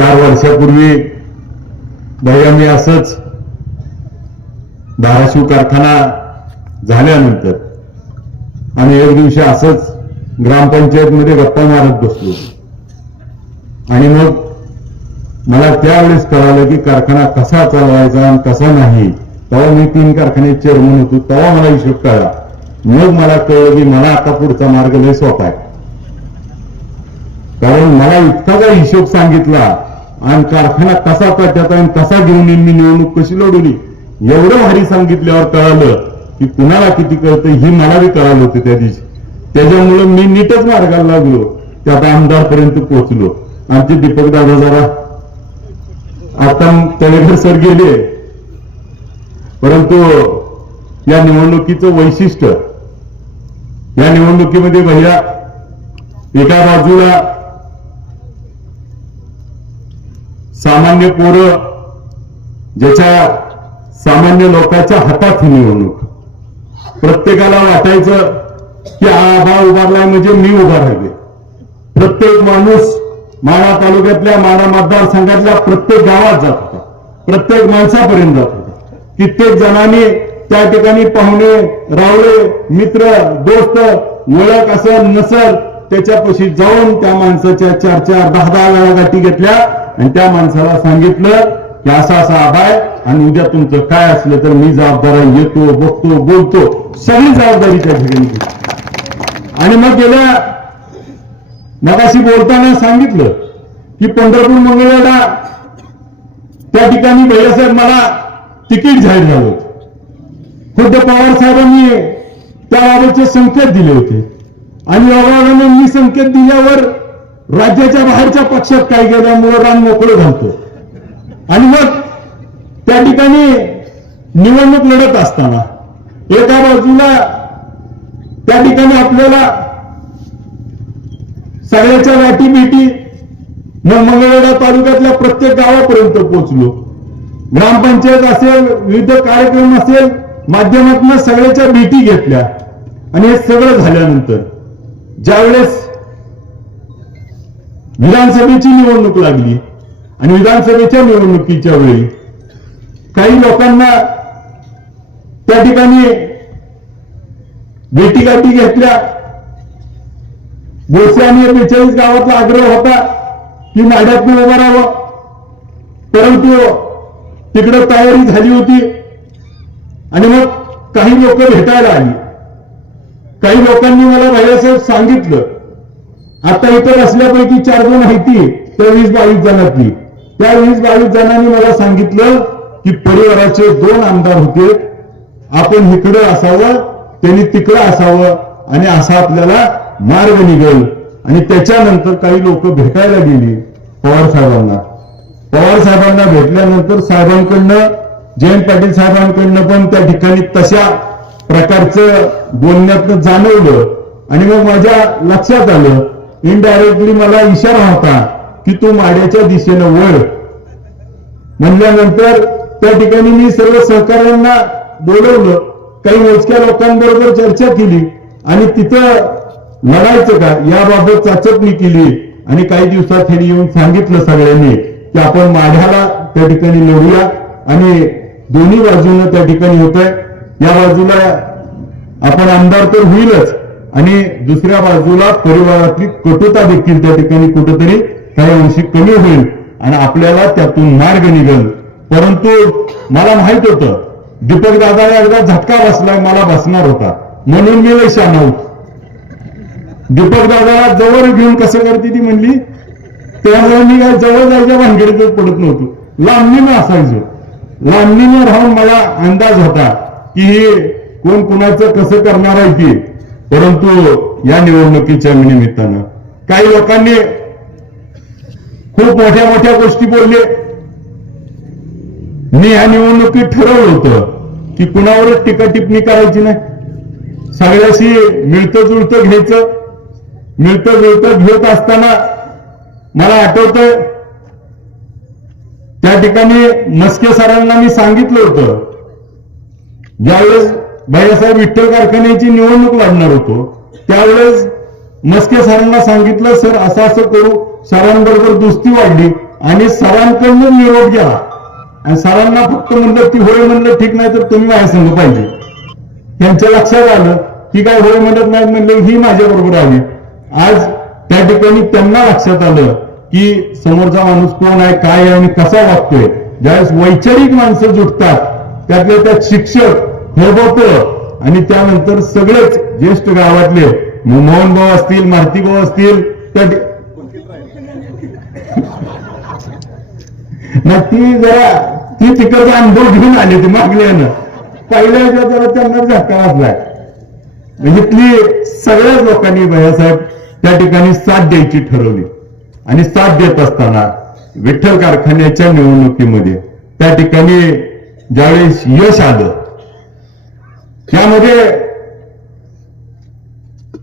4 वर्षापूर्वी भैया मी असंच धाराशिव कारखाना झाल्यानंतर आम्ही एक दिवशी असंच ग्रामपंचायतमध्ये गप्पा मारत बसलो आणि मग मला त्यावेळेस कळालं की कारखाना कसा चालवायचा आणि कसा नाही. तेव्हा मी 3 कारखान्याचे चेअरमन होतो, तेव्हा मला हिशोब कळला. मग मला कळलं की मला आता पुढचा मार्ग लय सोपा आहे, कारण मला इतका काही हिशोब सांगितला आणि कारखाना कसा त्याचा आणि कसा घेऊन येईन मी, निवडणूक कशी लढवली एवढं भारी सांगितल्यावर कळालं की कुणाला किती कळतं ही मला बी कळालं होतं त्या दिवशी. त्याच्यामुळे मी नीटच मार्गाला लागलो, ते आता आमदारपर्यंत पोहोचलो. आमचे दीपक दादा जरा आता तळेकर सर गेले, परंतु या निवडणुकीचं वैशिष्ट्य, या निवडणुकीमध्ये भैया एका बाजूला सामान्य पोरं ज्याच्या सामान्य लोकांच्या हातात ही निवडणूक, प्रत्येकाला वाटायचं की आबा उभारलाय म्हणजे मी उभा राहिले. प्रत्येक माणूस माढा तालुक्यातल्या माढा मतदारसंघातल्या प्रत्येक गावात जात होता, प्रत्येक माणसापर्यंत जात होता. कित्येक जणांनी त्या ठिकाणी पाहुणे रावळे मित्र दोस्त ओळख असल नसल त्याच्यापाशी जाऊन त्या माणसाच्या 4-4 10-10 वेळा गाठी घेतल्या आणि त्या माणसाला सांगितलं की असा असा आबाय आणि उद्या तुमचं काय असलं तर मी जबाबदार येतो बघतो बोलतो, सगळी जबाबदारी त्या ठिकाणी घेतली. आणि मग गेल्या मगाशी बोलताना सांगितलं की पंढरपूर मंगळवेढा त्या ठिकाणी भैयासाहेब मला तिकीट जाहीर झालं होतं. खुद्द पवार साहेबांनी त्याबाबतचे संकेत दिले होते आणि योगायोगाने मी संकेत दिल्यावर राज्याच्या बाहेरच्या पक्षात काय गेल्यामुळे रान मोकळं झालं. आणि मग त्या ठिकाणी निवडणूक लढत असताना एका बाजूला त्या ठिकाणी आपल्याला सगळ्याच्या गाठी भेटी, मग मंगळवेढा तालुक्यातल्या प्रत्येक गावापर्यंत पोहोचलो. ग्रामपंचायत असेल, विविध कार्यक्रम असेल, माध्यमातून सगळ्याच्या भेटी घेतल्या. आणि हे सगळं झाल्यानंतर ज्यावेळेस विधानसभेची निवडणूक लागली आणि विधानसभेच्या निवडणुकीच्या वेळी काही लोकांना त्या ठिकाणी भेटीगाठी घेतल्या. बोसे आणि 42 गावातला आग्रह होता की माढ्यातनं उभं राहावं, परंतु तिकडे तयारी झाली होती. आणि मग काही लोक भेटायला आली. काही लोकांनी मला भैयासाहेब सांगितलं, आता इतर असल्यापैकी 4 जण माहिती त्या 20-22 जणांनी, त्या 20-22 जणांनी मला सांगितलं की परिवाराचे 2 आमदार होते, आपण इकडं असावं त्यांनी तिकडं असावं आणि असा आपल्याला मार्ग निघेल. आणि त्याच्यानंतर काही लोक भेटायला गेली पवार साहेबांना. पवार साहेबांना भेटल्यानंतर साहेबांकडनं जयंत पाटील साहेबांकडनं पण त्या ठिकाणी तशा प्रकारचं बोलण्यातनं जाणवलं. आणि मग माझ्या लक्षात आलं, इनडायरेक्टली मला इशारा होता की तू माड्याच्या दिशेनं वळ. म्हणल्यानंतर त्या ठिकाणी मी सर्व सहकार्यांना बोलवलं, काही मोजक्या लोकांबरोबर चर्चा केली आणि तिथं लढायचं का याबाबत चाचपणी केली. आणि काही दिवसात हे येऊन सांगितलं सगळ्यांनी की आपण माढ्याला त्या ठिकाणी लढूया. आणि दोन्ही बाजूनं त्या ठिकाणी होतंय, या बाजूला आपण आमदार तर होईलच आणि दुसऱ्या बाजूला परिवारातली कटुता देखील त्या ठिकाणी कुठेतरी काही अंशी कमी होईल आणि आपल्याला त्यातून मार्ग निघेल. परंतु मला माहित होतं दीपक दादाला एकदा झटका बसलाय, मला बसणार होता, म्हणून मी लय शाना होतो. दीपक दादाला जवळ घेऊन कसं करते ती म्हणली, त्यामुळे मी काय जवळ जायच्या भानगडीतच पडत नव्हतो, लांबणीनं असायचो. लांबणीनं राहून मला अंदाज होता की हे कोण कुणाचं कसं करणार आहे ती. परंतु या निवडणुकीच्या निमित्तानं काही लोकांनी खूप मोठ्या मोठ्या गोष्टी बोलले. मी या निवडणुकीत ठरवलं होतं की कुणावरच टीका टिप्पणी करायची नाही, सगळ्याशी मिळतं जुळतं घ्यायचं. मिळतं जुळतं घेत असताना मला आठवतंय त्या ठिकाणी मस्के सरांना मी सांगितलं होतं, ज्यावेळेस भैयासाहेब विठ्ठल कारखान्याची निवडणूक लढणार होतो त्यावेळेस मस्के सरांना सांगितलं, सर असं असं करू. सरांबरोबर दोस्ती वाढली आणि सरांकडून निरोप घ्या आणि सरांना फक्त म्हणलं ती होय म्हणलं ठीक नाही तर तुम्ही माझ्या संग पाहिजे. त्यांच्या लक्षात आलं की काय होय म्हणत नाहीत म्हणलं ही माझ्या बरोबर आली. आज त्या ठिकाणी त्यांना लक्षात आलं की समोरचा माणूस कोण आहे, काय आहे आणि कसा वागतोय. ज्यावेळेस वैचारिक माणसं जुटतात, त्यातल्या त्यात शिक्षक, प्रबोधक आणि त्यानंतर सगळेच ज्येष्ठ गावातले मोहन भाऊ असतील, मारुती भाऊ असतील, त्या ती जरा ती तिकडचा अनुभव घेऊन आले ते मागल्यानं पहिल्या जरा त्यांना झटका वाजलाय. इथली सगळ्याच लोकांनी भैयासाहेब त्या ठिकाणी साथ द्यायची ठरवली आणि साथ देत असताना विठ्ठल कारखान्याच्या निवडणुकीमध्ये त्या ठिकाणी ज्यावेळेस यश आलं त्यामध्ये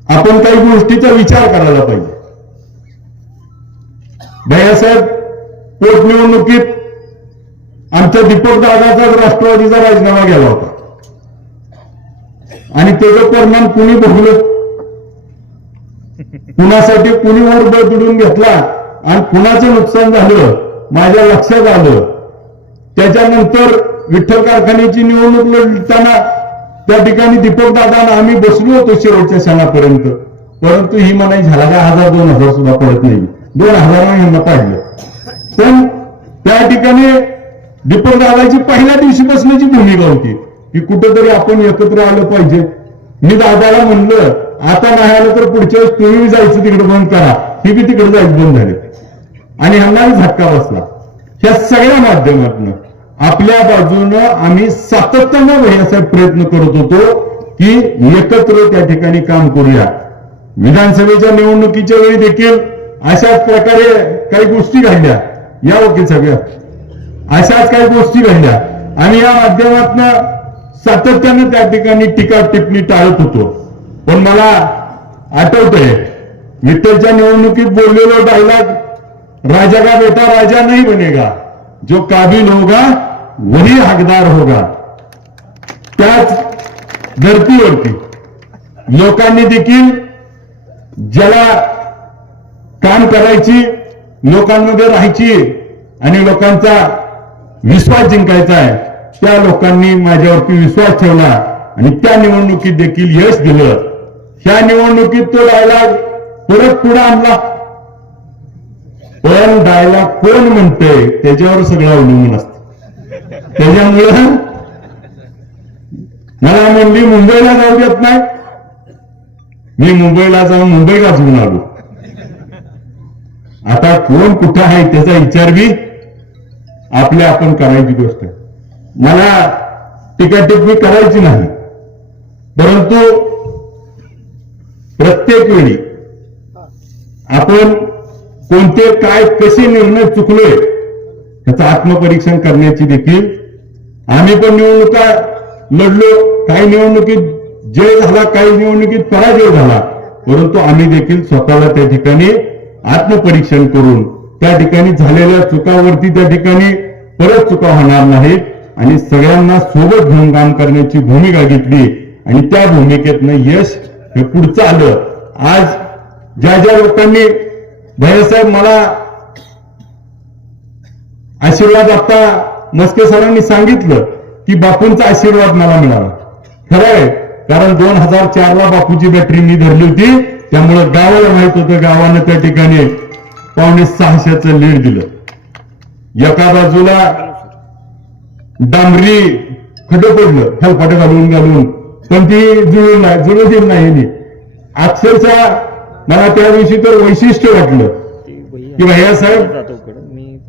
आपण काही गोष्टीचा विचार करायला पाहिजे. भैयासाहेब पोटनिवडणुकीत आमच्या दीपक दादाचाच राष्ट्रवादीचा राजीनामा गेला होता आणि त्याचं परिणाम कुणी भोगलं, कुणासाठी कुणी वोट दुडून घेतला आणि कुणाचं नुकसान झालं माझ्या लक्षात आलं. त्याच्यानंतर विठ्ठल कारखान्याची निवडणूक लढताना त्या ठिकाणी दीपक दादांना आम्ही बसलो होतो शेवटच्या क्षणापर्यंत, परंतु ही म्हणाई झाला का 1000-2000 सुद्धा पडत नाही, 2000 यांना पाडलं. पण त्या ठिकाणी दीपक दादाची पहिल्या दिवशी बसण्याची भूमिका होती की कुठेतरी आपण एकत्र आलं पाहिजे. मी दादाला म्हणलं आता नाही आलं तर पुढच्या वेळेस तुम्ही जायचं तिकडे बंद करा, ही बी तिकडे जायचं बंद झाले आणि ह्यांनाही झटका बसला. ह्या सगळ्या माध्यमातून आपल्या बाजूनं आम्ही सातत्यानं भैयासाहेब प्रयत्न करत होतो की एकत्र त्या ठिकाणी काम करूया. विधानसभेच्या निवडणुकीच्या वेळी देखील अशाच प्रकारे काही गोष्टी घडल्या, या वकील सगळ्या अशाच काही गोष्टी घडल्या. आम्ही या माध्यमातून सातत्यानं त्या ठिकाणी टीका टिप्पणी टाळत होतो. पण मला आठवतंय विठ्ठलच्या निवडणुकीत बोललेलो डायलॉग, राजा का बेटा राजा नहीं बनेगा, जो काबिल होगा वही हकदार होगा. त्याच धर्तीवरती लोकांनी देखील ज्याला काम करायची, लोकांमध्ये राहायची आणि लोकांचा विश्वास जिंकायचा आहे, त्या लोकांनी माझ्यावरती विश्वास ठेवला आणि त्या निवडणुकीत देखील यश दिलं. ह्या निवडणुकीत तो डायलॉग परत पुढे आणला. पण डायलॉग कोण म्हणतंय त्याच्यावर सगळं अवलंबून असतं. त्याच्यामुळं मला म्हणली मुंबईला जाऊ देत नाही, मी मुंबईला जाऊन मुंबई गाजवून आलो. आता कोण कुठं आहे त्याचा विचार बी आपल्या आपण करायची गोष्ट आहे. मला टीका टिप्पणी करायची नाही, परंतु प्रत्येक वेळी आपण कोणते काय कसे निर्णय चुकलोय त्याचं आत्मपरीक्षण करण्याची देखील आम्ही पण निवडणुका लढलो, काही निवडणुकीत जय झाला, काही निवडणुकीत पराजय झाला, परंतु आम्ही देखील स्वतःला त्या ठिकाणी आत्मपरीक्षण करून त्या ठिकाणी झालेल्या चुकावरती त्या ठिकाणी परत चुका होणार नाहीत आणि सगळ्यांना सोबत घेऊन काम करण्याची भूमिका घेतली आणि त्या भूमिकेतनं यश हे पुढचं आलं. आज ज्या ज्या लोकांनी भैयासाहेब मला आशीर्वाद आता मस्के सरांनी सांगितलं की बापूंचा आशीर्वाद मला मिळाला. खरं आहे, कारण 2004ला बापूची बॅटरी मी धरली होती, त्यामुळं गावाला माहित होतं, गावानं त्या ठिकाणी 550 लीड दिलं. एका बाजूला डांबरी खडं पडलं हेलपाट घालून, पण ती जुळू दिली नाही. अक्षरशः मला त्या दिवशी तर वैशिष्ट्य वाटलं की भैयासाहेब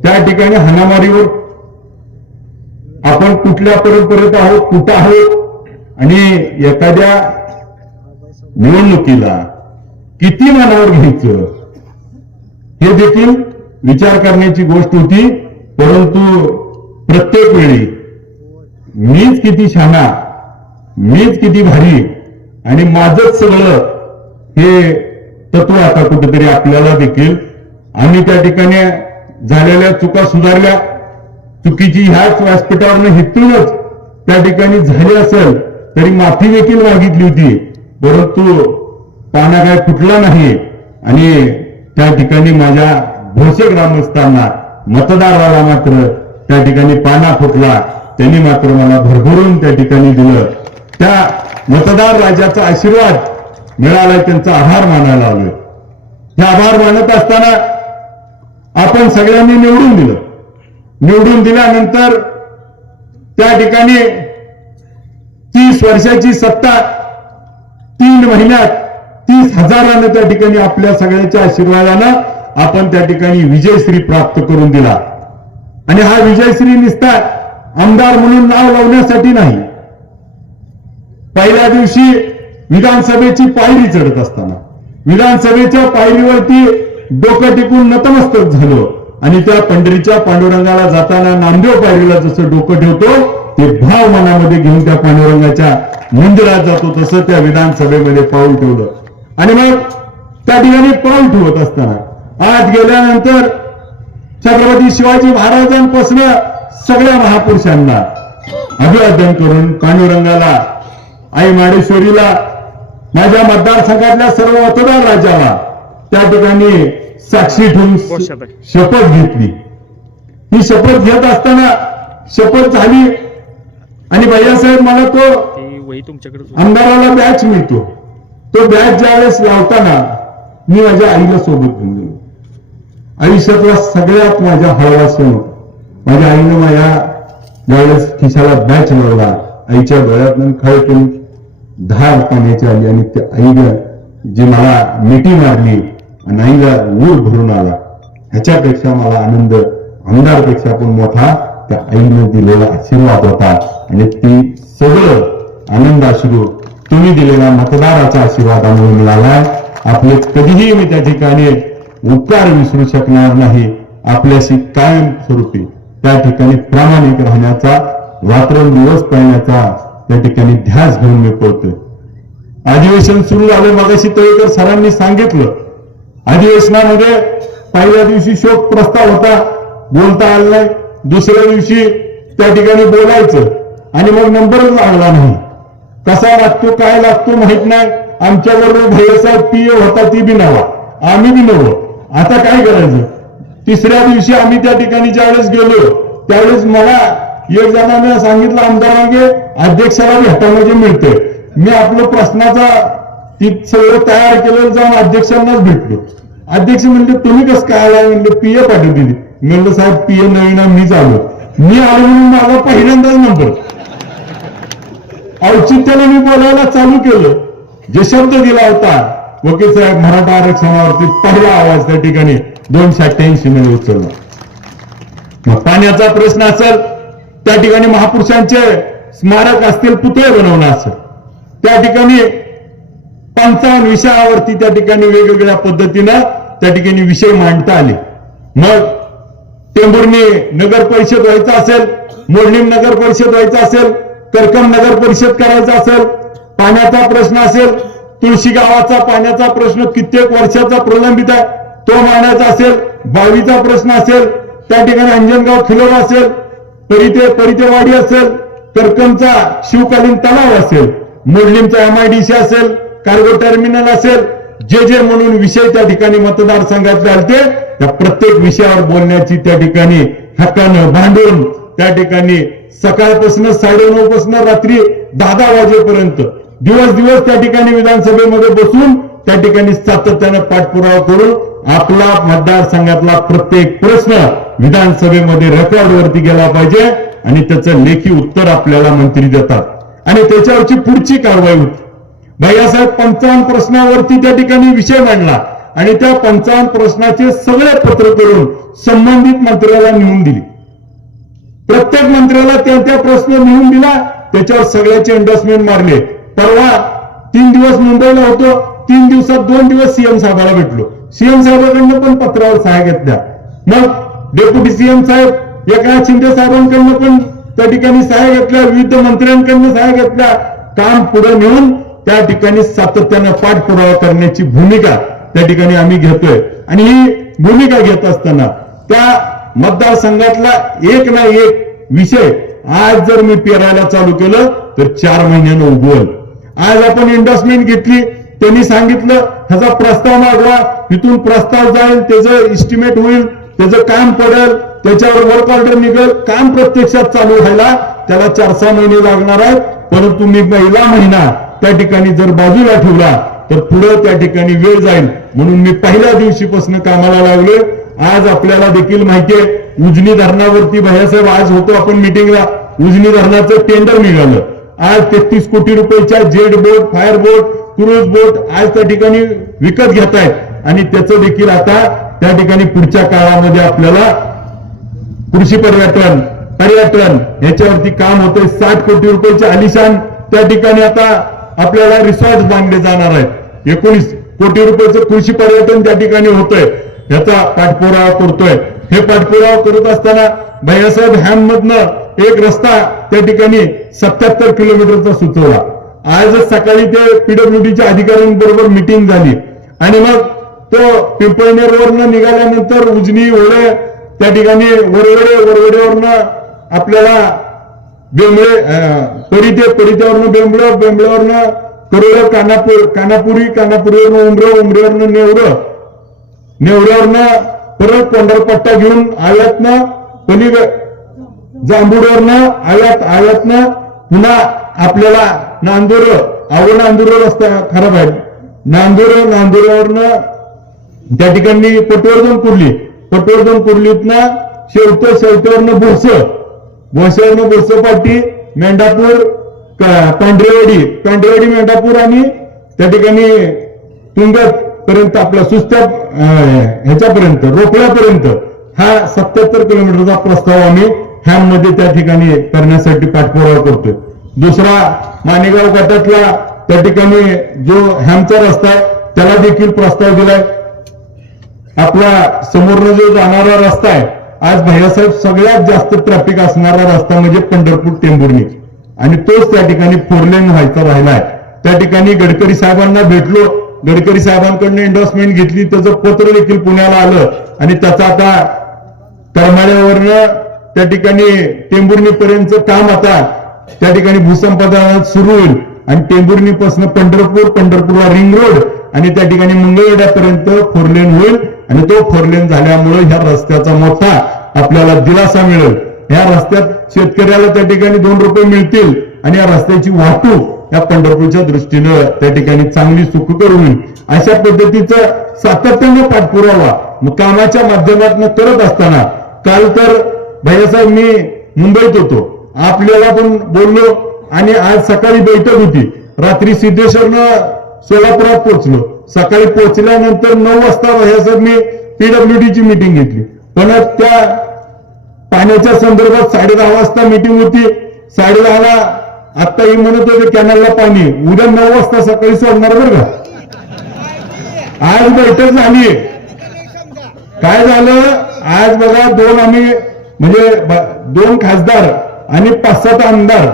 त्या ठिकाणी हाणामारीवर आपण कुठल्या परंपरेत आहोत, कुठं आहोत आणि एखाद्या निवडणुकीला किती मनावर घ्यायचं हे देखील विचार करण्याची गोष्ट होती. परंतु प्रत्येक वेळी मीच किती शहाणा, मीच किती भारी आणि माझंच सगळं हे तत्व आता कुठेतरी आपल्याला देखील आम्ही त्या ठिकाणी झालेल्या चुका सुधारल्या. चुकीची ह्याच व्यासपीठावरनं हितूनच त्या ठिकाणी झाली असेल तरी माफी देखील मागितली होती, परंतु पाना काय फुटला नाही आणि त्या ठिकाणी माझ्या भोसे ग्रामस्थांना मतदाराला मात्र त्या ठिकाणी पाना फुटला. त्यांनी मात्र मला भरभरून त्या ठिकाणी दिलं. त्या मतदार राजाचा आशीर्वाद मिळाला, त्यांचा आभार मानायला आलोय. हे आभार मानत असताना आपण सगळ्यांनी निवडून दिलं. निवडून दिल्यानंतर त्या ठिकाणी 30 वर्षाची सत्ता 3 महिन्यात 30,000 त्या ठिकाणी आपल्या सगळ्यांच्या आशीर्वादानं आपण त्या ठिकाणी विजयश्री प्राप्त करून दिला. आणि हा विजयश्री निस्ता आमदार म्हणून नाव लावण्यासाठी नाही. पहिल्या दिवशी विधानसभेची पायरी चढत असताना विधानसभेच्या पायरीवरती डोकं टिकून नतमस्तक झालो आणि त्या पंढरीच्या पांडुरंगाला जाताना नामदेव पायरीला जसं डोकं ठेवतो ते भाव मनामध्ये घेऊन त्या पांडुरंगाच्या मंदिरात जातो, तसं त्या विधानसभेमध्ये पाऊल ठेवलं. आणि मग त्या ठिकाणी पाऊल ठेवत असताना आत गेल्यानंतर छत्रपती शिवाजी महाराजांपासून सगळ्या महापुरुषांना अभिवादन करून पांडुरंगाला, आई माडेश्वरीला, माझ्या मतदारसंघातल्या सर्व मतदार राजाला त्या ठिकाणी साक्षी ठेवून शपथ घेतली. ही शपथ घेत असताना शपथ झाली आणि भैयासाहेब मला तो आमदाराला बॅच मिळतो. तो बॅच ज्यावेळेस लावताना मी माझ्या आईला सोबत घेऊन गेलो. आयुष्यातला सगळ्यात माझ्या हळवा क्षण होता. माझ्या आईनं माझ्या ज्यावेळेस खिशाला बॅच लावला, आईच्या डोळ्यातून खळकून धार पाण्याची आली आणि त्या आईनं जी मला मिठी मारली आणि आईला ऊर भरून आला, ह्याच्यापेक्षा मला आनंद आमदारपेक्षा पण मोठा त्या आईनं दिलेला आशीर्वाद होता. आणि ती सगळं आनंद अश्रू तुम्ही दिलेला मतदाराच्या आशीर्वादामुळे मिळालाय. आपले कधीही मी त्या ठिकाणी उपकार विसरू शकणार नाही. आपल्याशी कायम स्वरूपी त्या ठिकाणी प्रामाणिक राहण्याचा, रात्रंदिवस पाळण्याचा त्या ठिकाणी ध्यास घेऊन मी पळतोय. अधिवेशन सुरू झालं. मगाशी तळेकर सरांनी सांगितलं, अधिवेशनामध्ये पहिल्या दिवशी शोक प्रस्ताव होता, बोलता आलं नाही. दुसऱ्या दिवशी त्या ठिकाणी बोलायचं आणि मग नंबरच लागला नाही. कसा लागतो काय लागतो माहित नाही. आमच्याबरोबर भैयासाहेब पीए होता, ती बी नवा, आम्ही बी नवं. आता काय करायचं? तिसऱ्या दिवशी आम्ही त्या ठिकाणी ज्यावेळेस गेलो त्यावेळेस मला एक जणांना सांगितलं, आमदारांगे अध्यक्षाला भेटामध्ये मिळते. मी आपलं प्रश्नाचा ती सगळं तयार केलेलं जाऊन अध्यक्षांनाच भेटलो. अध्यक्ष म्हणले तुम्ही कसं काय आला? म्हणले पीए पाठवली. म्हणलं साहेब पीए नवीन मीच आलो. मी आलो म्हणून माझा पहिल्यांदाच नंबर. औचित्याने मी बोलायला चालू केलं. जे शब्द दिला होता वकील साहेब मराठा आरक्षणावरती पहिला आवाज त्या ठिकाणी 288 मध्ये उचलला. मग पाण्याचा प्रश्न असेल, त्या ठिकाणी महापुरुषांचे स्मारक असतील, पुतळे बनवणं असेल, त्या ठिकाणी 55 विषयावरती त्या ठिकाणी वेगवेगळ्या पद्धतीनं त्या ठिकाणी विषय मांडता आले. मग टेंभुर्णी नगर परिषद व्हायचं असेल, मोडणीम नगर परिषद व्हायचं असेल, करकम नगर परिषद करायचं असेल, पाण्याचा प्रश्न असेल, तुळशी गावाचा पाण्याचा प्रश्न कित्येक वर्षाचा प्रलंबित आहे तो मांडायचा असेल, बावीचा प्रश्न असेल, त्या ठिकाणी अंजनगाव खिलोरा असेल, परितेवाडी असेल, करकमचा शिवकालीन तलाव असेल, मोडलीमचा MIDC असेल, कार्गो टर्मिनल असेल, जे म्हणून विषय त्या ठिकाणी मतदारसंघातले आलते, त्या प्रत्येक विषयावर बोलण्याची त्या ठिकाणी हक्कानं भांडून त्या ठिकाणी सकाळपासून 9:30 पासून रात्री 10 वाजेपर्यंत दिवस त्या ठिकाणी विधानसभेमध्ये बसून त्या ठिकाणी सातत्यानं पाठपुरावा करून आपला मतदारसंघातला प्रत्येक प्रश्न विधानसभेमध्ये रेकॉर्डवरती गेला पाहिजे आणि त्याचं लेखी उत्तर आपल्याला मंत्री देतात आणि त्याच्यावरची पुढची कारवाई होती. भैयासाहेब 55 प्रश्नावरती त्या ठिकाणी विषय मांडला आणि त्या 55 प्रश्नाचे सगळे पत्र करून संबंधित मंत्र्याला नेऊन दिली. प्रत्येक मंत्र्याला त्या प्रश्न नेऊन दिला, त्याच्यावर सगळ्याचे एंडोर्समेंट मारले. परवा 3 दिवस मुंबईला होतो, 3 दिवसात 2 दिवस सीएम साहेबाला भेटलो. सीएम साहेबांकडनं पण पत्रावर सह्या घेतल्या. मग डेप्युटी सीएम साहेब एकनाथ शिंदे साहेबांकडनं पण त्या ठिकाणी सह्या घेतल्या, विविध मंत्र्यांकडनं सह्या घेतल्या. काम पुढे नेऊन त्या ठिकाणी सातत्यानं पाठपुरावा करण्याची भूमिका त्या ठिकाणी आम्ही घेतोय आणि ही भूमिका घेत असताना त्या मतदारसंघातला एक ना एक विषय आज जर मी पेरायला चालू केलं तर 4 महिन्यानं उगवल. आज आपण एंडोर्समेंट घेतली, त्यांनी सांगितलं ह्याचा प्रस्ताव मागवा, इथून प्रस्ताव जाईल, त्याचं इस्टिमेट होईल, त्याचं काम पडेल, त्याच्यावर वर्क ऑर्डर निघेल, काम प्रत्यक्षात चालू व्हायला त्याला 4-6 महिने लागणार आहेत. परंतु मी पहिला महिना त्या ठिकाणी जर बाजूला ठेवला तर पुढे त्या ठिकाणी वेळ जाईल. म्हणून मी पहिल्या दिवशीपासून कामाला लागलोय. आज आपल्याला देखील माहितीये उजनी धरणावरती भैयासाहेब आज होतो आपण मिटिंगला, उजनी धरणाचं टेंडर निघालं. आज 33 कोटी रुपयाच्या जेट बोट, फायर बोट, क्रूज बोट आज त्या ठिकाणी विकत घेत आहेत आणि त्याचं देखील आता त्या ठिकाणी पुढच्या काळामध्ये आपल्याला कृषी पर्यटन याच्यावरती काम होतंय. 60 कोटी रुपयाचे आलिशान त्या ठिकाणी आता आपल्याला रिसॉर्ट बांधले जाणार आहेत. 19 कोटी रुपयाचं कृषी पर्यटन त्या ठिकाणी होतंय. याचा पाठपुरावा करतोय. हे पाठपुरावा करत असताना भैयासाहेब हॅम मधनं एक रस्ता त्या ठिकाणी 77 किलोमीटरचा सुचवला. आजच सकाळी ते पीडब्ल्यूडीच्या अधिकाऱ्यांबरोबर मिटिंग झाली आणि मग तो पिंपळनेरवरनं निघाल्यानंतर उजनी होळे त्या ठिकाणी वरवडेवरनं आपल्याला परित्यावरनं बेंबळवरनं करोड, कानापुरीवरनं उमरेवरनं नेवऱ्यावरनं परत कोंढरपट्टा घेऊन आव्यातनं जांभूडवरनं आव्यातनं पुन्हा आपल्याला नांदूर रस्ता खराब आहे. नांदुरावरनं त्या ठिकाणी पटवर्धन कुर्लीतनं शेवटवरनं भोसवरनं भोसपाटी, मेंढापूर, पांढरेवाडी मेंढापूर आणि त्या ठिकाणी तुंगत पर्यंत आपला सुस्त्या ह्याच्यापर्यंत रोकड्यापर्यंत हा 77 किलोमीटरचा प्रस्ताव आम्ही हॅम मध्ये त्या ठिकाणी करण्यासाठी पाठपुरावा करतोय. दुसरा माणेगाव गटातला त्या ठिकाणी जो हॅमचा रस्ता आहे त्याला देखील प्रस्ताव दिलाय. आपला समोरनं जो जाणारा रस्ता आहे आज भैयासाहेब सगळ्यात जास्त ट्रॅफिक असणारा रस्ता म्हणजे पंढरपूर टेंभुर्णी आणि तोच त्या ठिकाणी 4 लेन व्हायचा राहिलाय. त्या ठिकाणी गडकरी साहेबांना भेटलो, गडकरी साहेबांकडून एंडोर्समेंट घेतली, त्याचं पत्र देखील पुण्याला आलं आणि त्याचा आता करमाळ्यावरनं त्या ठिकाणी टेंभुर्णी पर्यंतचं काम आता त्या ठिकाणी भूसंपादनात सुरू होईल आणि टेंभुर्णीपासून पंढरपूरला रिंग रोड आणि त्या ठिकाणी मंगळवेढ्यापर्यंत 4 लेन होईल आणि तो 4 लेन झाल्यामुळे ह्या रस्त्याचा मोठा आपल्याला दिलासा मिळेल. ह्या रस्त्यात शेतकऱ्याला त्या ठिकाणी 2 रुपये मिळतील आणि या रस्त्याची वाहतूक या पंढरपूरच्या दृष्टीनं त्या ठिकाणी चांगली सुखकर होईल. अशा पद्धतीचं सातत्याने पाठपुरावा कामाच्या माध्यमातून करत असताना काल तर भैयासाहेब मी मुंबईत होतो, आपल्याला पण बोललो आणि आज सकाळी बैठक होती. रात्री सिद्धेश्वरनं सोलापुरात पोहोचलो. सकाळी पोहोचल्यानंतर 9 वाजता भैयासाहेब मी पीडब्ल्यूडीची मीटिंग घेतली. पण त्या पाण्याच्या संदर्भात 10:30 वाजता मीटिंग होती. 10:30ला आता ही म्हणत होते कॅनलला पाणी उद्या 9 वाजता सकाळी सोडणार बरं का. आज बैठक झाली. काय झालं आज बघा 2 खासदार आणि 5-7 आमदार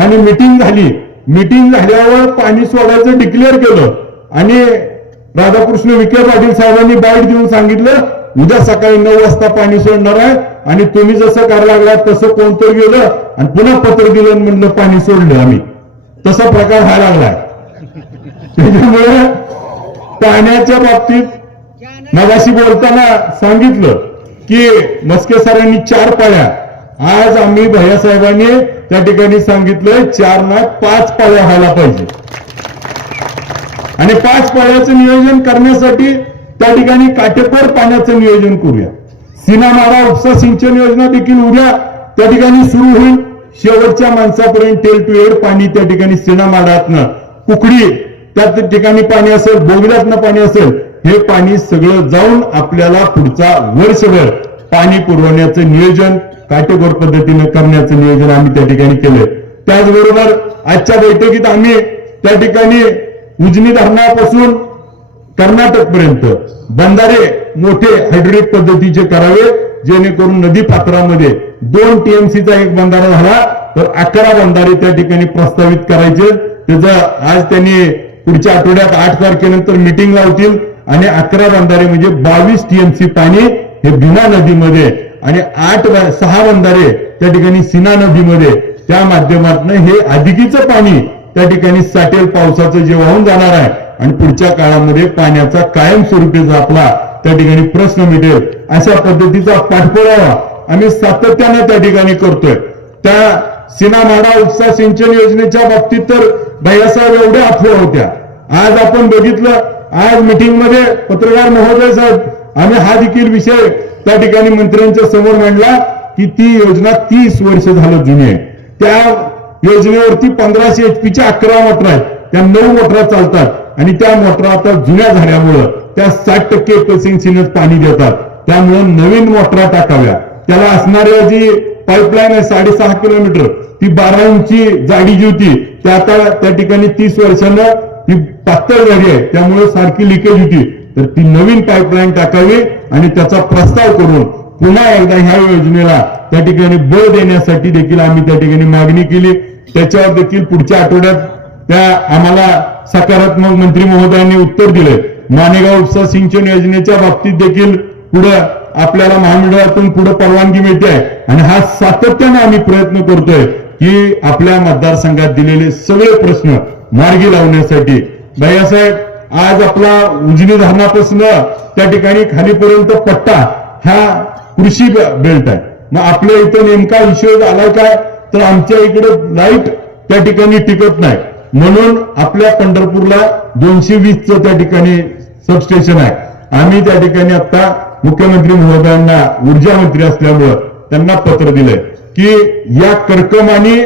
आणि मीटिंग झाली. मीटिंग झाल्यावर पाणी सोडायचं डिक्लेअर केलं आणि राधाकृष्ण विखे पाटील साहेबांनी बाईट देऊन सांगितलं उद्या सकाळी 9 वाजता पाणी सोडणार आहे आणि तुम्ही जसं करायला लागला तसं कोणतरी गेलं आणि पुन्हा पत्र दिलं म्हणलं पाणी सोडलं आम्ही. तसा प्रकार व्हायला लागलाय. त्याच्यामुळे पाण्याच्या बाबतीत मगाशी बोलताना सांगितलं की मस्के सरांनी 4 पाळ्या, आज आम्ही भैयासाहेबांनी त्या ठिकाणी सांगितलंय 4 ना 5 पाळ्या व्हायला पाहिजे आणि 5 पाळ्याचं नियोजन करण्यासाठी त्या ठिकाणी काटेकोर पाण्याचं नियोजन करूया. सीनामारा उपसा सिंचन योजना देखील उद्या त्या ठिकाणी सुरू होईल. शेवटच्या माणसापर्यंत टेल टू एड पाणी त्या ठिकाणी सीनामारातनं कुकडी त्या ठिकाणी पाणी असेल, बोगद्यातनं पाणी असेल, हे पाणी सगळं जाऊन आपल्याला पुढचा वर्षभर पाणी पुरवण्याचं नियोजन काटेकोर पद्धतीने करण्याचं नियोजन आम्ही त्या ठिकाणी केलंय. त्याचबरोबर आजच्या बैठकीत आम्ही त्या ठिकाणी उजनी धरणापासून कर्नाटक पर्यंत बंधारे मोठे हायड्रोलिक पद्धतीचे करावे जेणेकरून नदी पात्रामध्ये 2 TMCचा एक बंधारा झाला तर 11 बंधारे त्या ठिकाणी प्रस्तावित करायचे. त्याचं आज त्यांनी पुढच्या आठवड्यात 8 तारखेनंतर मीटिंग लावतील आणि 11 बंधारे म्हणजे 22 TMC पाणी हे भीमा नदीमध्ये आणि 6 बंधारे त्या ठिकाणी सीना नदीमध्ये त्या माध्यमातून हे अधिकीचं पाणी त्या ठिकाणी साठेल पावसाचं जे वाहून जाणार आहे आणि पुढच्या काळामध्ये पाण्याचा कायमस्वरूपीचा आपला त्या ठिकाणी प्रश्न मिटेल. अशा पद्धतीचा पाठपुरावा आम्ही सातत्यानं त्या ठिकाणी करतोय. त्या सीना-माडा उपसा सिंचन योजनेच्या बाबतीत तर भैयासाहेब एवढ्या अफवा होत्या. आज आपण बघितलं, आज मीटिंग मध्ये पत्रकार महोदय साहेब आम्ही हा देखील विषय त्या ठिकाणी मंत्र्यांच्या समोर मांडला की ती योजना 30 वर्ष झालं जुनी आहे. त्या योजनेवरती 1500 HP 11 मोटर आहेत, त्या 9 मोटरा चालतात आणि त्या मोटरा आता जुन्या झाल्यामुळं त्या 60% एफिशियन्सीनंच पाणी देतात. त्यामुळे नवीन मोटरा टाकाव्या. त्याला असणाऱ्या जी पाईपलाईन आहे 6.5 किलोमीटर, ती 12 इंची जाडी जी होती ती आता त्या ठिकाणी 30 वर्षांना ती पातळ झाली आहे, त्यामुळे सारखी लिकेज होती. तर ती नवीन पाईपलाईन टाकावी आणि त्याचा प्रस्ताव करून पुन्हा एकदा ह्या योजनेला त्या ठिकाणी बळ देण्यासाठी देखील आम्ही त्या ठिकाणी मागणी केली. त्याच्यावर देखील पुढच्या आठवड्यात त्या आम्हाला सकारात्मक मंत्री महोदयांनी उत्तर दिले. माणेगाव उपसा सिंचन योजनेच्या बाबतीत देखील पुढे आपल्याला महामंडळातून पुढे परवानगी मिळते आहे आणि हा सातत्याने आम्ही प्रयत्न करतोय की आपल्या मतदारसंघात दिलेले सगळे प्रश्न मार्गी लावण्यासाठी. भैयासाहेब, आज आपला उजनी धरणापासून त्या ठिकाणी खालीपर्यंत पट्टा हा कृषी बेल्ट आहे. मग आपल्या इथं नेमका विषय आलाय काय, तर आमच्या इकडे लाईट त्या ठिकाणी टिकत नाही, म्हणून आपल्या पंढरपूरला 220चं त्या ठिकाणी सबस्टेशन आहे. आम्ही त्या ठिकाणी आता मुख्यमंत्री महोदयांना, ऊर्जा मंत्री असल्यामुळं त्यांना पत्र दिलंय की या कर्कम आणि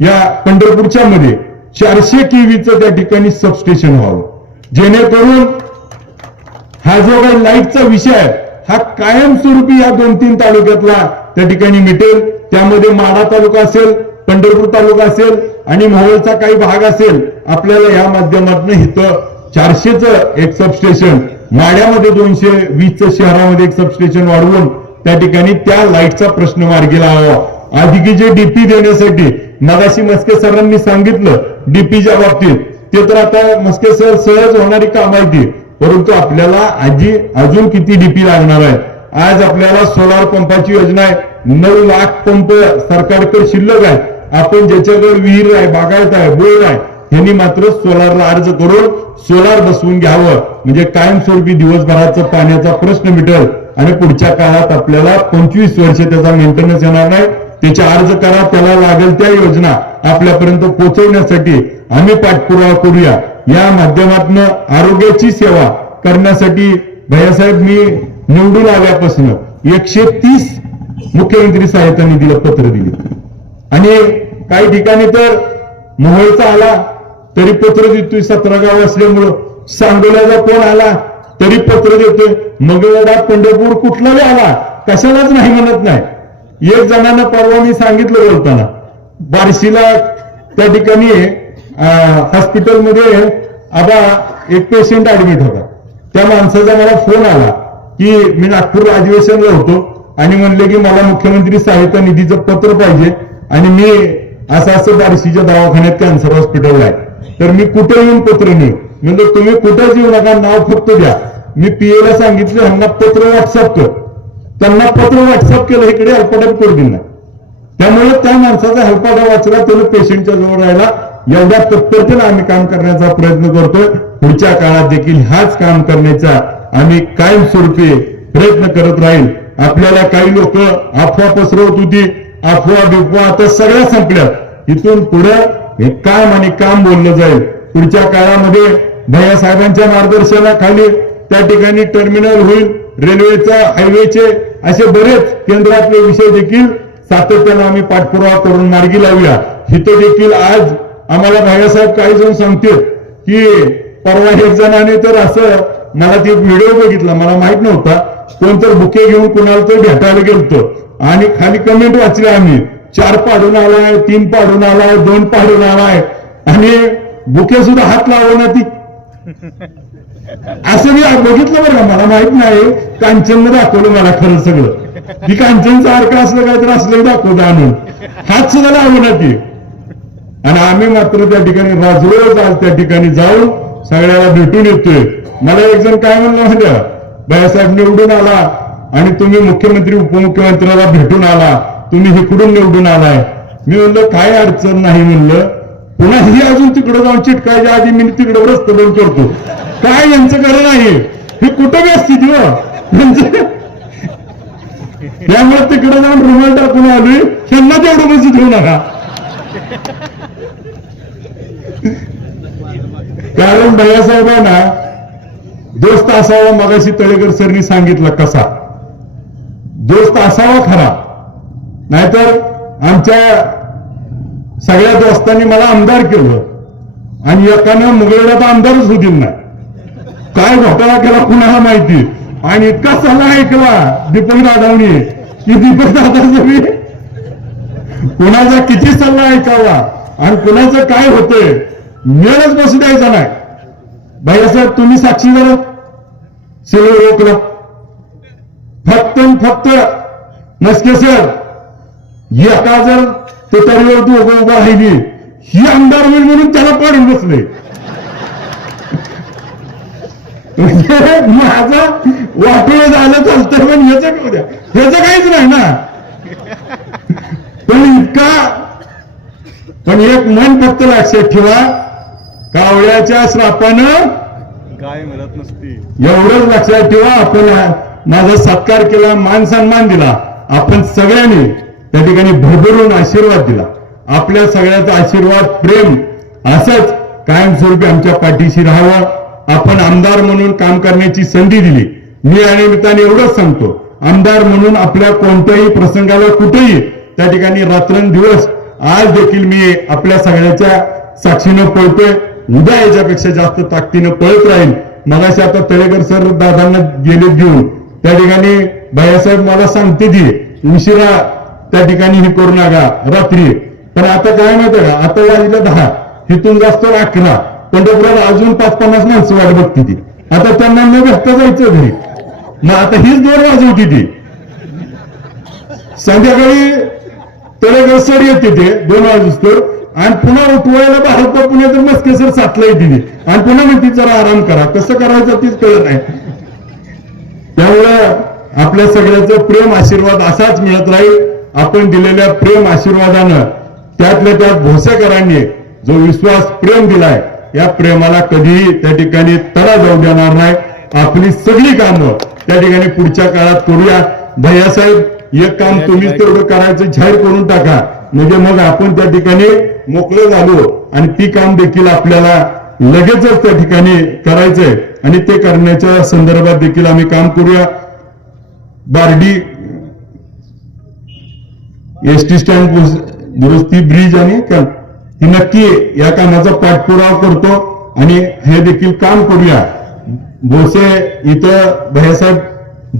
या पंढरपूरच्या मध्ये 400 केव्हीचं त्या ठिकाणी सबस्टेशन व्हावं, जेणेकरून हा जो काही लाईटचा विषय आहे हा कायमस्वरूपी या 2-3 तालुक्यातला त्या ठिकाणी मिटेल. त्यामध्ये माढा तालुका असेल, पंढरपूर तालुका असेल आणि मोहोळचा काही भाग असेल. आपल्याला या माध्यमातून इथं 400चं एक सबस्टेशन, माढ्यामध्ये 220चं शहरामध्ये एक सबस्टेशन वाढवून त्या ठिकाणी त्या लाईटचा प्रश्न मार्गी लावावा. आधी जे डीपी देण्यासाठी मगाशी मस्के सरांनी सांगितलं डीपीच्या बाबतीत, ते तर आता मस्के सर सहज होणारी काम आहे ती, परंतु आपल्याला अजून किती डीपी लागणार आहे. आज आपल्याला सोलार पंपाची योजना आहे, 9 लाख पंप सरकारकडे शिल्लक आहे. आपण ज्याच्याकडे विहीर आहे, बागायत आहे, बोर आहे, यांनी मात्र सोलारला अर्ज करून सोलार बसवून घ्यावं, म्हणजे कायमस्वरूपी दिवसभराचा पाण्याचा प्रश्न मिटेल आणि पुढच्या काळात आपल्याला 25 वर्ष त्याचा मेंटेनन्स येणार नाही. त्याचे अर्ज करा, त्याला लागेल त्या योजना आपल्यापर्यंत पोहोचवण्यासाठी आम्ही पाठपुरावा करूया. या माध्यमातून आरोग्याची सेवा करण्यासाठी भैयासाहेब मी निवडून आल्यापासून 130 मुख्यमंत्री सहायता निधीला पत्र दिली आणि काही ठिकाणी तर मोहोळचा आला तरी पत्र देतोय, 17 गाव असल्यामुळं. सांगोल्याचा कोण आला तरी पत्र देतोय. मंगळवेढा, पंढरपूर कुठलाही आला कशालाच नाही म्हणत नाही. एक जणांना परवा मी सांगितलं बोलताना, बार्शीला त्या ठिकाणी हॉस्पिटलमध्ये आबा एक पेशंट ऍडमिट होता. त्या माणसाचा मला फोन आला की मी नागपूर अधिवेशनला होतो आणि म्हणले की मला मुख्यमंत्री सहायता निधीचं पत्र पाहिजे आणि मी असं बार्शीच्या दवाखान्यात कॅन्सर हॉस्पिटलला आहे, तर मी कुठे येऊन पत्र नेऊ. म्हणजे तुम्ही कुठेच येऊ नका, नाव फक्त द्या. मी पीएला सांगितलं ह्यांना पत्र व्हॉट्सअप कर. त्यांना पत्र व्हॉट्सअप केलं, इकडे हेल्पटाईप करू दिला. त्यामुळे त्या माणसाचा हेल्पटाईप वाचला, त्याला पेशंटच्या जवळ राहिला. एवढ्या तत्परतेने आम्ही काम करण्याचा प्रयत्न करतोय. पुढच्या काळात देखील हाच काम करण्याचा आम्ही कायमस्वरूपी प्रयत्न करत राहील. आपल्याला काही लोक अफवा पसरवत होती, अफवा बिफवा आता सगळ्या संपल्या. इथून पुढे हे काम आणि काम बोललं जाईल. पुढच्या काळामध्ये भैयासाहेबांच्या मार्गदर्शनाखाली त्या ठिकाणी टर्मिनल होईल, रेल्वेचा, हायवेचे असे बरेच केंद्रातले विषय देखील सातत्यानं आम्ही पाठपुरावा करून मार्गी लावूया. इथं देखील आज आम्हाला भैयासाहेब काही जण सांगतील की परवा एक जणांनी तर असं मला ते व्हिडिओ बघितला, मला माहित नव्हता, कोणतर बुके घेऊन कुणाला तर भेटायला गेलतो आणि खाली कमेंट वाचली आम्ही, 4 पाडून आलाय, 3 पाडून आलाय, 2 पाडून आलाय आणि बुके सुद्धा हात लावणार ती. असं मी बघितलं बरं का, मला माहित नाही. कांचननं दाखवलं मला खरं सगळं की कांचनचं सारखं असलं काय तर असलं दाखवतं आणून, हात सुद्धा लावणार ती. आणि आम्ही मात्र त्या ठिकाणी रोज आज त्या ठिकाणी जाऊन सगळ्याला भेटून येतोय. मला एक जण काय म्हणलं म्हणजे, भैयासाहेब निवडून आला आणि तुम्ही मुख्यमंत्री उपमुख्यमंत्र्याला भेटून आला, तुम्ही इकडून निवडून आलाय. मी म्हणलं काय अडचण नाही म्हणलं, पुन्हा ही अजून तिकडे जाऊन चिटकायच्या आधी मी तिकडे रस्ते बंद करतो. काय यांचं खरं नाही, हे कुठं बी असते त्यामुळे तिकडे जाऊन रुमाल टाकून आलोय, ह्यांना तेवढं बसू ठेवू नका. कारण भैयासाहेबांना दोस्त असावा, मगाशी तळेकर सरनी सांगितलं कसा दोस्त असावा खरा, नाहीतर आमच्या सगळ्या दोस्तांनी मला आमदार केलं आणि एकानं मुगळ्यात आमदारच होतील नाही. काय घोटाळा केला कुणाला माहिती. आणि इतका सल्ला ऐकला दीपक दादांनी की दीपक दादाचा मी कुणाचा किती सल्ला ऐकावा आणि कुणाचं काय होतंय मेळच बसू द्यायचा नाही. भैयासाहेब तुम्ही साक्षीदार सगळं रोखलं. फक्त नसके सर एका जर तुतारीवर उभा राहिली ही आमदार होईल म्हणून त्याला पाडून बसले. म्हणजे माझं वाटोळ झालं चालतं पण ह्याचं करू द्या, ह्याचं काहीच नाही ना. पण एक मन फक्त लक्षात ठेवा, कावळ्याच्या श्रापानं गाय मिळत नसती एवढंच लक्षात ठेवा. आपण माझा सत्कार केला, मान सन्मान दिला, आपण सगळ्यांनी त्या ठिकाणी भरभरून आशीर्वाद दिला. आपल्या सगळ्याचा आशीर्वाद प्रेम असंच कायमस्वरूपी आमच्या पाठीशी राहावं. आपण आमदार म्हणून काम करण्याची संधी दिली. मी या निमित्ताने एवढंच सांगतो, आमदार म्हणून आपल्या कोणत्याही प्रसंगाला कुठेही त्या ठिकाणी रात्रंदिवस आज देखील मी आपल्या सगळ्याच्या साक्षीनं पळतोय. उद्या याच्यापेक्षा जास्त ताकदीनं पळत राहील. मगाशी आता तळेकर सर दादांना गेले घेऊन त्या ठिकाणी भैयासाहेब मला सांगते ती उशिरा त्या ठिकाणी हे करू नका रात्री. पण आता काय माहितीये का, आता वाजलं 10, तिथून जास्त 11, पंढरपुरात अजून 5-50 माणसं वाट बघते ती. आता त्यांना न भेटता जायचं घरी. मग आता हीच 2 वाजवती ती. संध्याकाळी तळेकर सर येते ते 2 वाजता आणि पुन्हा उठवायला भारत पुणे तर मस्के सर 7ला येते आणि पुन्हा म्हणते जरा आराम करा. कसं करायचं तीच कळत नाही. त्यामुळं आपल्या सगळ्याचं प्रेम आशीर्वाद असाच मिळत राहील. आपण दिलेल्या प्रेम आशीर्वादानं त्यातल्या त्यात भोसेकरांनी जो विश्वास प्रेम दिलाय, या प्रेमाला कधीही त्या ठिकाणी तडा जाऊ देणार नाही. आपली सगळी कामं त्या ठिकाणी पुढच्या काळात करूया. भैयासाहेब एक काम तुम्हीच तेवढं करायचं जाहीर करून टाका, म्हणजे मग आपण त्या ठिकाणी मोकळं झालो आणि ती काम देखील आपल्याला लगेचच त्या ठिकाणी करायचंय आणि ते करण्याच्या संदर्भात देखील आम्ही काम करूया. बार्डी एसटी स्टँड दुरुस्ती ब्रिज आणि ती नक्की या कामाचा पाठपुरावा करतो आणि हे देखील काम करूया. भोसे इथं भैयासाहेब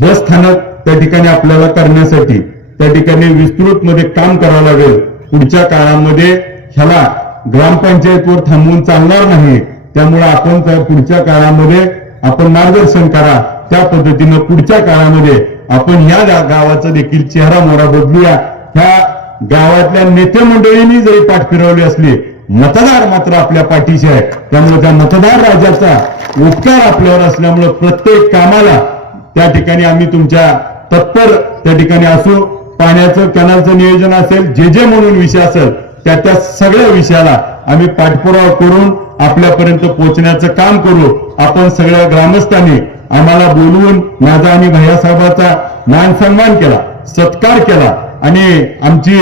बस स्थानक त्या ठिकाणी आपल्याला करण्यासाठी त्या ठिकाणी विस्तृत मध्ये काम करावं लागेल. पुढच्या काळामध्ये ह्याला ग्रामपंचायतवर थांबवून चालणार नाही. त्यामुळे आपण पुढच्या काळामध्ये आपण मार्गदर्शन करा. त्या पद्धतीनं पुढच्या काळामध्ये आपण या गावाचा देखील चेहरा मोहरा बदलूया. ह्या गावातल्या नेते मंडळींनी जरी पाठ फिरवली असली, मतदार मात्र आपल्या पाठीशी आहे. त्यामुळे त्या मतदार राजाचा उपकार आपल्यावर असल्यामुळे प्रत्येक कामाला त्या ठिकाणी आम्ही तुमच्या तत्पर त्या ठिकाणी असू. पाण्याचं कॅनलचं नियोजन असेल, जे म्हणून विषय असेल त्या सगळ्या विषयाला आम्ही पाठपुरावा करून आपल्यापर्यंत पोहोचण्याचं काम करू. आपण सगळ्या ग्रामस्थांनी आम्हाला बोलवून माझा आणि भैयासाहेबाचा मान सन्मान केला, सत्कार केला आणि आमची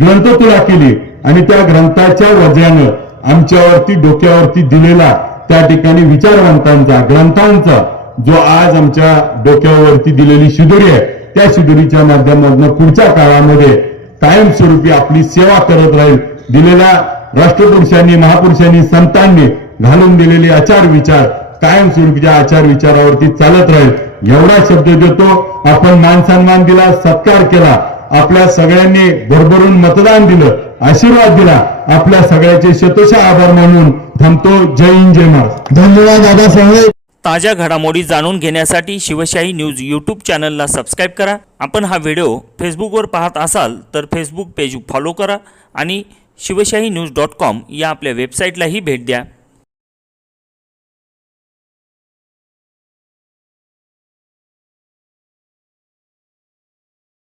ग्रंथतुला केली आणि त्या ग्रंथाच्या वजयानं आमच्यावरती डोक्यावरती दिलेला त्या ठिकाणी विचारवंतांचा ग्रंथांचा जो आज आमच्या डोक्यावरती दिलेली शिदोरी आहे, त्या शिदोरीच्या माध्यमातून पुढच्या काळामध्ये कायमस्वरूपी आपली सेवा करत राहील. दिलेल्या राष्ट्रपुरुषांनी, महापुरुषांनी, संतांनी घालून दिलेले आचार विचार कायमस्वरूपीच्या आचार विचारावरती चालत राहील. एवढा शब्द देतो. आपण मान सन्मान दिला, सत्कार केला, आपल्या सगळ्यांनी भरभरून मतदान दिलं, आशीर्वाद दिला. आपल्या सगळ्याचे शतशः आभार मानून थांबतो. जय हिंद, जय महाराष्ट्र. धन्यवाद दादासाहेब. ताज्या घडामोडी जाणून घेण्यासाठी शिवशाही न्यूज यूट्यूब चॅनलला सबस्क्राईब करा. आपण हा व्हिडिओ फेसबुकवर पाहत असाल तर फेसबुक पेज फॉलो करा आणि शिवशाही न्यूज.com या आपल्या वेबसाईटलाही भेट द्या.